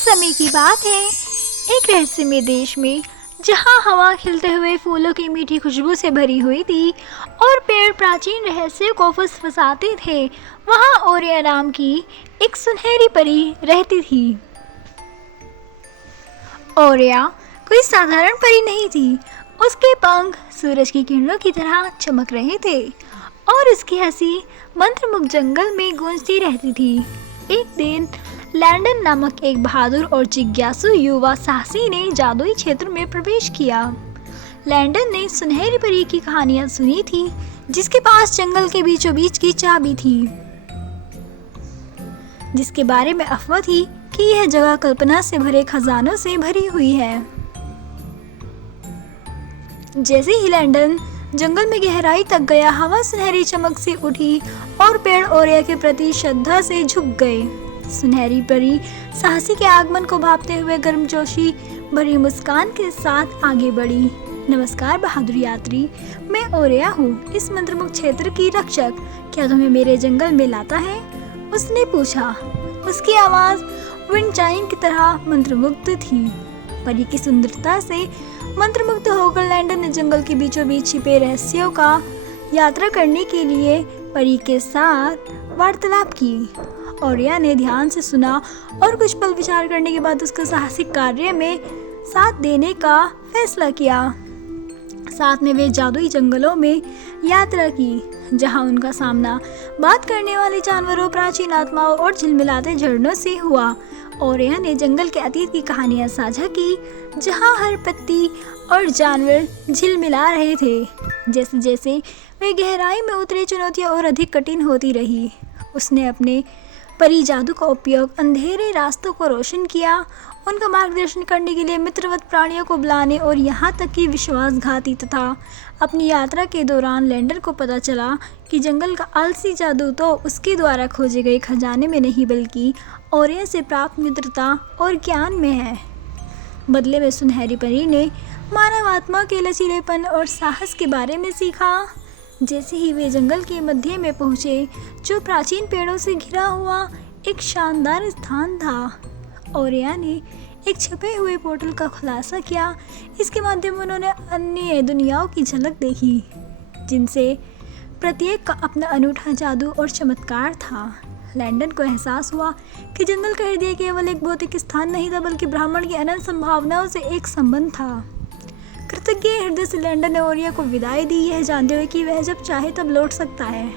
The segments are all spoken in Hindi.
समय की बात है, एक रहस्यमय देश में जहाँ हवा खिलते हुए फूलों की मीठी खुशबू से भरी हुई थी और पेड़ प्राचीन रहस्यों को फुसफुसाते थे, वहाँ ओरिया नाम की एक सुनहरी परी रहती थी। ओरिया कोई साधारण परी नहीं थी। उसके पंख सूरज की किरणों की तरह चमक रहे थे और उसकी हंसी मंत्रमुग्ध जंगल में गूंजती रहती थी। एक दिन लैंडन नामक एक बहादुर और जिज्ञासु युवा साहसी ने जादुई क्षेत्र में प्रवेश किया। लैंडन ने सुनहरी परी की कहानियां सुनी थी, जिसके पास जंगल के बीचों बीच की चाबी थी, जिसके बारे में अफवाह थी कि यह जगह कल्पना से भरे खजानों से भरी हुई है। जैसे ही लैंडन जंगल में गहराई तक गया, हवा सुनहरी चमक से उठी और पेड़ ओरिया के प्रति श्रद्धा से झुक गए। सुनहरी परी साहसी के आगमन को भांपते हुए गर्मजोशी भरी मुस्कान के साथ आगे बढ़ी। नमस्कार बहादुर यात्री, मैं ओरिया हूँ, इस मंत्रमुग्ध क्षेत्र की रक्षक। क्या तुम्हें मेरे जंगल में लाता है? उसने पूछा। उसकी आवाज विंड चाइम की तरह मंत्रमुग्ध थी। परी की सुंदरता से मंत्रमुग्ध होकर लैंडन ने जंगल के बीचों बीच छिपे रहस्यों का यात्रा करने के लिए परी के साथ वार्तालाप की। ओरिया ने ध्यान से सुना और कुछ पल विचार करने के बाद उसका साहसिक कार्य में साथ देने का फैसला किया। साथ में वे जादुई जंगलों में यात्रा की, जहां उनका सामना बात करने वाले जानवरों, प्राचीन आत्माओं और झिलमिलाते झरनों से हुआ। ओरिया ने जंगल के अतीत की कहानियां साझा की, जहां हर पत्ती और जानवर झिलमिला रहे थे। जैसे जैसे वे गहराई में उतरे, चुनौतियां और अधिक कठिन होती रही। उसने अपने परी जादू का उपयोग अंधेरे रास्तों को रोशन किया, उनका मार्गदर्शन करने के लिए मित्रवत प्राणियों को बुलाने और यहाँ तक कि विश्वासघाती तथा अपनी यात्रा के दौरान लैंडन को पता चला कि जंगल का आलसी जादू तो उसके द्वारा खोजे गए खजाने में नहीं, बल्कि ओरिया से प्राप्त मित्रता और ज्ञान में है। बदले में सुनहरी परी ने मानव आत्मा के लचीलेपन और साहस के बारे में सीखा। जैसे ही वे जंगल के मध्य में पहुँचे, जो प्राचीन पेड़ों से घिरा हुआ एक शानदार स्थान था, ओरिया ने एक छुपे हुए पोर्टल का खुलासा किया। इसके माध्यम से उन्होंने अन्य दुनियाओं की झलक देखी, जिनसे प्रत्येक का अपना अनूठा जादू और चमत्कार था। लैंडन को एहसास हुआ कि जंगल का हृदय केवल एक भौतिक स्थान नहीं था, बल्कि ब्रह्मांड की अनंत संभावनाओं से एक संबंध था। कृतज्ञ हृदय से लैंडन ने ओरिया को विदाई दी, यह जानते हुए कि वह जब चाहे तब लौट सकता है।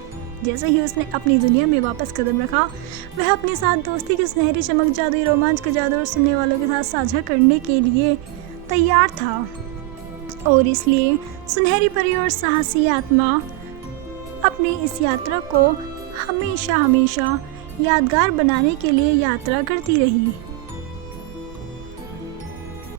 जैसे ही उसने अपनी दुनिया में वापस कदम रखा, वह अपने साथ दोस्ती की सुनहरी चमक, जादुई रोमांच का जादू और सुनने वालों के साथ साझा करने के लिए तैयार था। और इसलिए सुनहरी परी और साहसी आत्मा अपनी इस यात्रा को हमेशा हमेशा यादगार बनाने के लिए यात्रा करती रही।